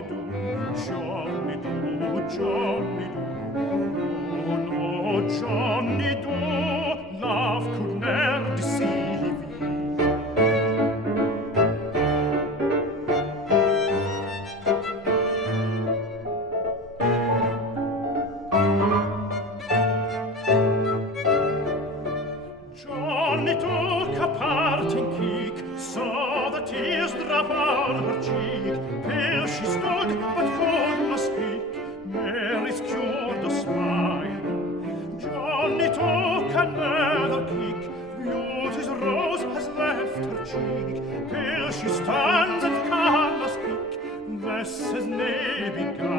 Johnny do, Johnny do. Oh no, Johnny do, love could ne'er deceive thee. Johnny took a parting kick, saw the tears drop on her cheek. Pale she stood, but could not speak. Mary's cured of smile. Johnny took another kick. Beauty's rose has left her cheek. Pale she stands and cannot speak. This is nay begun.